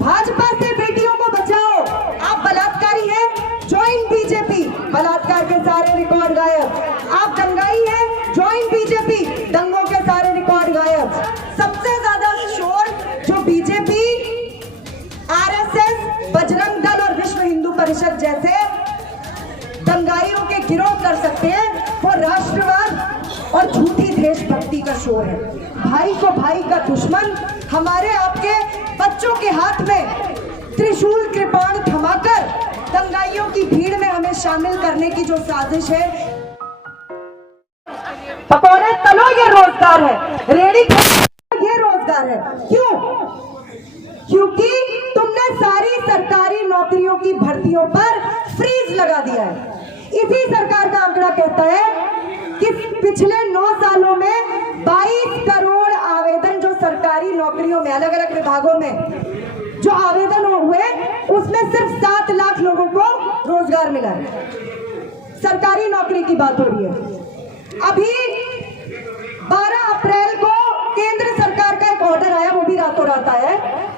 भाजपा से बेटियों को बचाओ, आप बलात्कारी हैं, ज्वाइन बीजेपी, बलात्कार के सारे रिकॉर्ड गायब। आप दंगाई हैं, ज्वाइन बीजेपी, दंगों के सारे रिकॉर्ड गायब। सबसे ज्यादा शोर जो बीजेपी, आरएसएस, बजरंग दल और विश्व हिंदू परिषद जैसे दंगाइयों के गिरोह कर सकते हैं, वो राष्ट्रवाद और झूठी देशभक्ति का शोर है। भाई को भाई का दुश्मन हमारे आपके बच्चों के हाथ में त्रिशूल कृपाण थमाकर दंगाइयों की भीड़ में हमें शामिल करने की जो साजिश है, पकौड़े तलो ये रोजगार है, रेडी ये रोजगार है। क्यों? क्योंकि तुमने सारी सरकारी नौकरियों की भर्तियों पर फ्रीज लगा दिया है। इसी सरकार का आंकड़ा कहता है कि पिछले 9 सालों में 22 करोड़ आवेदन जो सरकारी नौकरियों में अलग अलग विभागों में जो आवेदन हुए, उसमें सिर्फ 7 लाख लोगों को रोजगार मिला है। सरकारी नौकरी की बात हो रही है। अभी 12 अप्रैल को केंद्र सरकार का एक ऑर्डर आया, वो भी रातों रात आया है।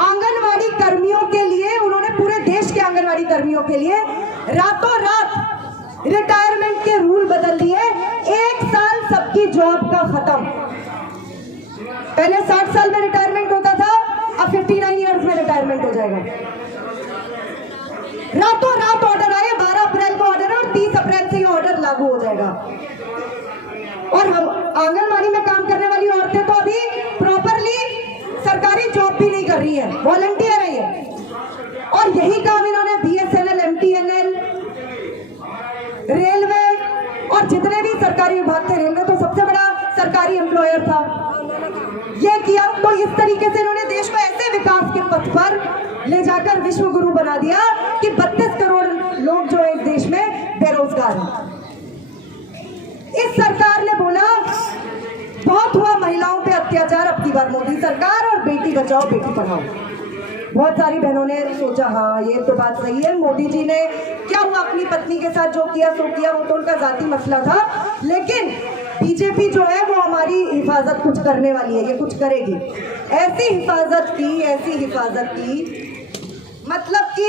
आंगनवाड़ी कर्मियों के लिए, उन्होंने पूरे देश के आंगनवाड़ी कर्मियों के लिए रातों रात रिटायरमेंट के रूल बदल दिए। 1 साल सबकी जॉब का खत्म। पहले 60 साल में रिटायरमेंट होता था, अब 59 इयर्स में रिटायरमेंट हो जाएगा। रातों रात ऑर्डर आए, 12 अप्रैल को ऑर्डर है और 30 अप्रैल से ये ऑर्डर लागू हो जाएगा। और हम आंगनवाड़ी में काम करने वाली औरतें तो अभी प्रॉपरली सरकारी जॉब भी नहीं कर रही है, वॉलंटियर है ये। और यही काम इन्होंने बीएसएनएल, एमटीएनएल, रेलवे और जितने भी सरकारी विभाग थे, रेलवे तो सबसे बड़ा सरकारी एम्प्लॉयर था, ये किया। तो इस तरीके से इन्होंने देश को ऐसे विकास के पथ पर ले जाकर विश्व गुरु बना दिया कि 32 करोड़ लोग जो इस देश में बेरोजगार हैं। इस सरकार ने बोला बहुत हुआ महिलाओं पे अत्याचार, अब की बार मोदी सरकार और बेटी बचाओ बेटी पढ़ाओ। बहुत सारी बहनों ने सोचा हाँ ये तो बात सही है, मोदी जी ने क्या हुआ, अपनी पत्नी के साथ जो किया सो किया, वो तो उनका जाती मसला था, लेकिन बीजेपी जो है वो हमारी हिफाजत कुछ करने वाली है, ये कुछ करेगी। ऐसी हिफाजत की मतलब कि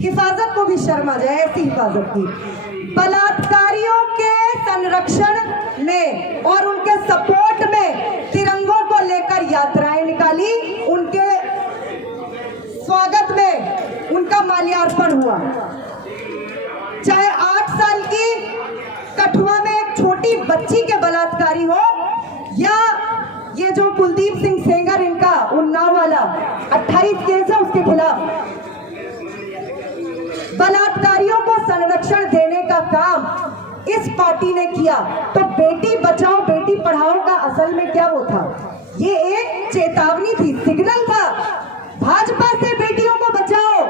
हिफाजत को भी शर्म आ जाए, ऐसी हिफाजत की। बलात्कारियों के संरक्षण में और उनके सपोर्ट में तिरंगों को लेकर यात्राएं निकाली, उनके स्वागत में उनका माल्यार्पण हुआ। चाहे 8 साल की कठुआ में एक छोटी बच्ची के बलात्कारी हो, या ये जो कुलदीप सिंह सेंगर, इनका उन्नाव वाला 28 केस है उसके खिलाफ, बलात्कारियों को संरक्षण देने का काम इस पार्टी ने किया। तो बेटी बचाओ बेटी पढ़ाओ का असल में क्या वो था, ये एक चेतावनी थी, सिग्नल था। भाजपा से बेटियों को बचाओ,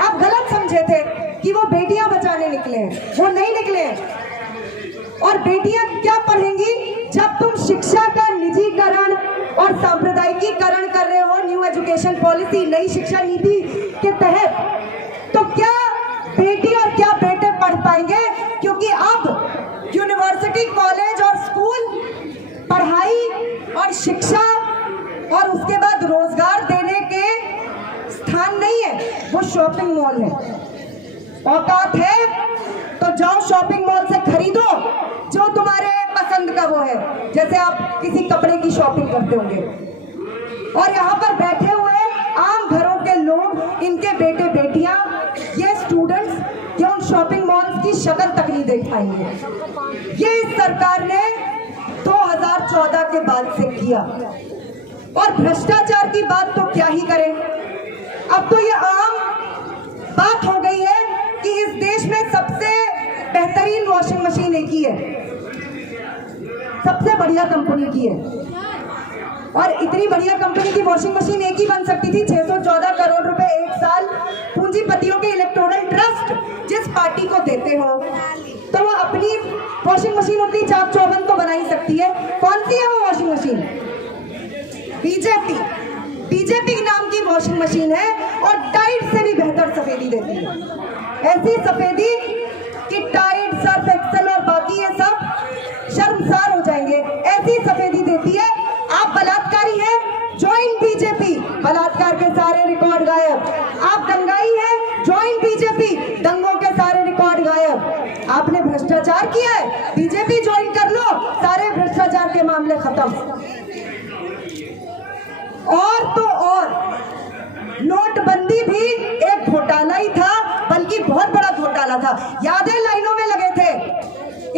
आप गलत समझे थे कि वो बेटियां बचाने निकले हैं, वो नहीं निकले हैं। और बेटियां क्या पढ़ेंगी जब तुम शिक्षा का निजीकरण और सांप्रदायिकीकरण कर रहे हो, न्यू एजुकेशन पॉलिसी, नई शिक्षा नीति के तहत, तो क्या बेटी और क्या बेटे पढ़ पाएंगे? क्योंकि अब यूनिवर्सिटी, कॉलेज और स्कूल पढ़ाई और शिक्षा और उसके बाद रोजगार देने के स्थान नहीं है, वो शॉपिंग मॉल है। औकात है तो जाओ शॉपिंग मॉल से खरीदो जो तुम्हारे पसंद का वो है, जैसे आप किसी कपड़े की शॉपिंग करते होंगे। और यहाँ पर बैठे हुए आम घरों के लोग, इनके बेटे बेटियां, ये स्टूडेंट्स, ये उन शॉपिंग मॉल्स की शक्ल तक नहीं देख पाएंगे। ये इस सरकार ने 2014 के बाद से किया। और भ्रष्टाचार की बात तो क्या ही करें, अब तो ये आम बात हो गई है कि इस देश में सबसे बेहतरीन वॉशिंग मशीन एक ही है, सबसे बढ़िया कंपनी की है। और इतनी बढ़िया कंपनी की वॉशिंग मशीन एक ही बन सकती थी। 614 करोड़ रुपए एक साल पूंजीपतियों के इलेक्टोरल ट्रस्ट जिस पार्टी को देते हो, तो वो अपनी वॉशिंग मशीन उतनी चाक चौबंद तो बना ही सकती है। कौन सी है वो वॉशिंग मशीन? बीजेपी नाम की वॉशिंग मशीन है और टाइड से भी बेहतर सफेदी देती है। ऐसी सफेदी कि टाइड, सर्फ एक्सेल और बाकी ये सब शर्मसार हो जाएंगे, ऐसी सफेदी देती है। आप बलात्कारी हैं, ज्वाइन बीजेपी, बलात्कार के मामले खत्म। और तो और नोटबंदी भी एक घोटाला ही था, बल्कि बहुत बड़ा घोटाला था। यादें लाइनों में लगे थे,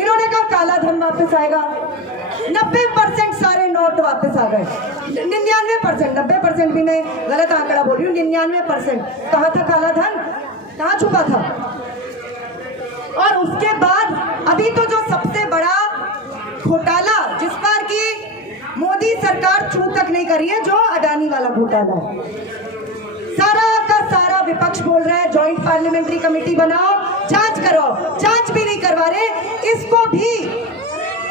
इन्होंने कहा काला धन वापस आएगा, 90% सारे नोट वापस आ गए। 99%, 90% भी मैं गलत आंकड़ा बोल रही हूँ, 99%। कहाँ था काला धन, कहाँ छुपा था? और उसके बाद अभी तो जो सबसे बड़ा घोटाला जिस पर कि मोदी सरकार चूक तक नहीं करी है, जो अडानी वाला घोटाला है, सारा का सारा विपक्ष बोल रहा है जॉइंट पार्लियामेंट्री कमेटी बनाओ, जांच करो, जांच भी नहीं करवा रहे, इसको भी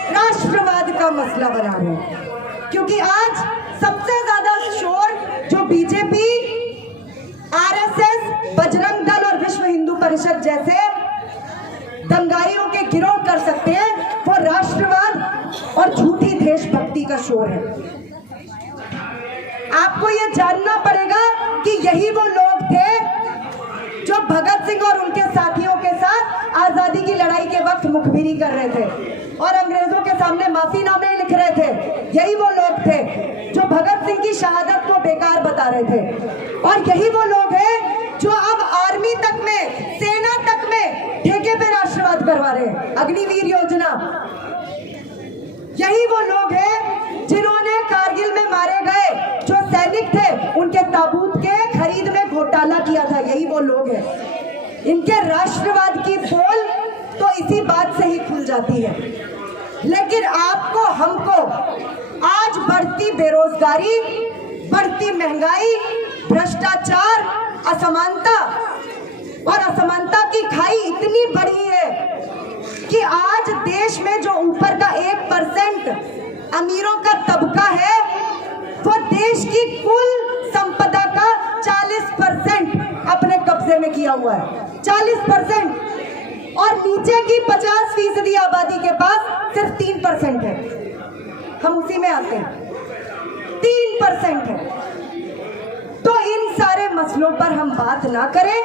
राष्ट्रवाद का मसला बना रहे हैं। क्योंकि आज सबसे ज्यादा शोर जो बीजेपी, आरएसएस, बजरंग दल और विश्व हिंदू परिषद जैसे दंगाइयों के गिरोह कर सकते हैं, वो राष्ट्रवाद और झूठी देशभक्ति का शोर है। आपको ये जानना पड़ेगा कि यही वो लोग थे जो भगत सिंह और उनके साथियों के साथ आजादी की लड़ाई के वक्त मुखबिरी कर रहे थे और अंग्रेजों के सामने माफीनामे लिख रहे थे। यही वो लोग थे जो भगत सिंह की शहादत को बेकार बता रहे थे। और यही वो लोग हैं जो अब आर्मी तक में, सेना तक में ठेके पे राष्ट्रवाद करवा रहे हैं, अग्निवीर योजना। यही वो लोग हैं जिन्होंने कारगिल में मारे गए जो सैनिक थे, उनके ताबूत के खरीद में घोटाला किया था। यही वो लोग हैं। इनके राष्ट्रवाद की पोल तो इसी बात से ही खुल जाती है। लेकिन आपको, हमको आज बढ़ती बेरोजगारी, बढ़ती महंगाई, भ्रष्टाचार, असमानता और असमानता की खाई इतनी बड़ी है कि आज देश में जो ऊपर का 1% अमीरों का तबका है, वो देश की कुल संपदा का 40% अपने कब्जे में किया हुआ है। 40%। और नीचे की 50% आबादी के पास सिर्फ 3% है। हम उसी में आते हैं, 3% है। तो इन सारे मसलों पर हम बात ना करें,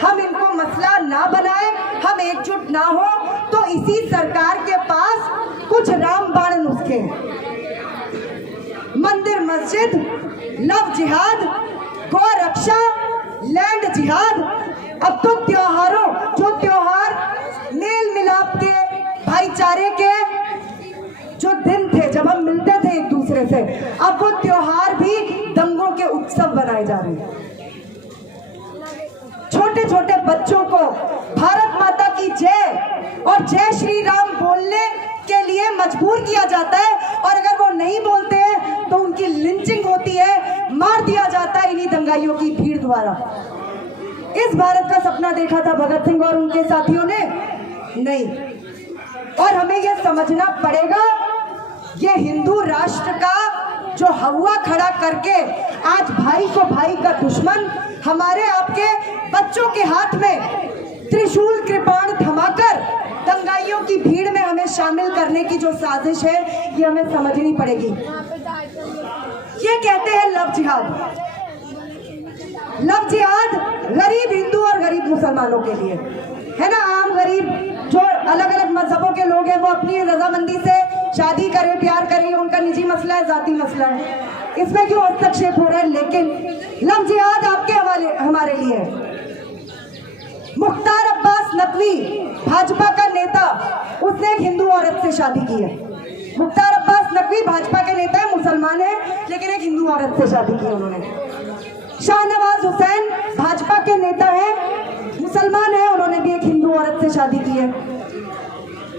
हम इनको मसला ना बनाएं, हम एकजुट ना हो, तो इसी सरकार के पास कुछ रामबाण नुस्खे हैं। मंदिर मस्जिद, लव जिहाद, गौ रक्षा, लैंड जिहाद। अब तो त्योहारों, जो त्योहार मेल मिलाप के, भाईचारे के जो दिन थे जब हम मिलते थे एक दूसरे से, अब वो त्योहार भी दंगों के उत्सव बनाए जा रहे हैं। छोटे छोटे बच्चों को भारत माता की जय और जय श्री राम बोलने के लिए मजबूर किया जाता है, और अगर वो नहीं बोलते हैं तो उनकी लिंचिंग होती है, मार दिया जाता है इन्हीं दंगाइयों की भीड़ द्वारा। इस भारत का सपना देखा था भगत सिंह और उनके साथियों ने? नहीं। और हमें यह समझना पड़ेगा, ये हिंदू राष्ट्र का जो हवा खड़ा करके आज भाई को भाई का दुश्मन, हमारे आपके बच्चों के हाथ में त्रिशूल कृपाण थमाकर दंगाइयों की भीड़ में हमें शामिल करने की जो साजिश है, ये हमें समझनी पड़ेगी। ये कहते हैं लव जिहाद। लव जिहाद गरीब हिंदू और गरीब मुसलमानों के लिए है ना। आम गरीब जो अलग अलग मजहबों के लोग हैं, वो अपनी रजामंदी से शादी करें, प्यार करें, उनका निजी मसला है, जाती मसला है, इसमें क्यों हस्तक्षेप हो रहा है। लेकिन लव जिहाद आपके हमारे लिए है। मुख्तार अब्बास नकवी, भाजपा का नेता, उसने एक हिंदू औरत से शादी की है। मुख्तार अब्बास नकवी भाजपा के नेता है, मुसलमान है, लेकिन एक हिंदू औरत से शादी की उन्होंने। शाहनवाज हुसैन भाजपा के नेता है, मुसलमान है, उन्होंने भी एक हिंदू औरत से शादी की है।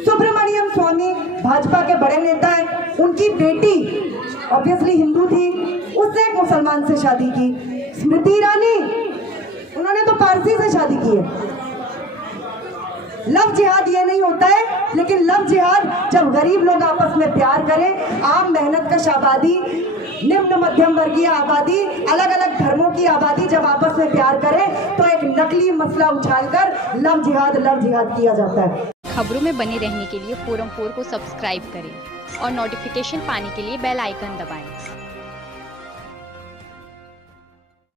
सुब्रमण्यम स्वामी भाजपा के बड़े नेता हैं, उनकी बेटी ऑब्वियसली हिंदू थी, उसने एक मुसलमान से शादी की। स्मृति ईरानी, उन्होंने तो पारसी से शादी की है। लव जिहाद ये नहीं होता है, लेकिन लव जिहाद जब गरीब लोग आपस में प्यार करें, आम मेहनत कश आबादी, निम्न मध्यम वर्गीय आबादी, अलग अलग धर्मों की आबादी जब आपस में प्यार करे, तो एक नकली मसला उछालकर लव जिहाद किया जाता है। खबरों में बने रहने के लिए फोरम 4 को सब्सक्राइब करें और नोटिफिकेशन पाने के लिए बेल आइकन दबाएं।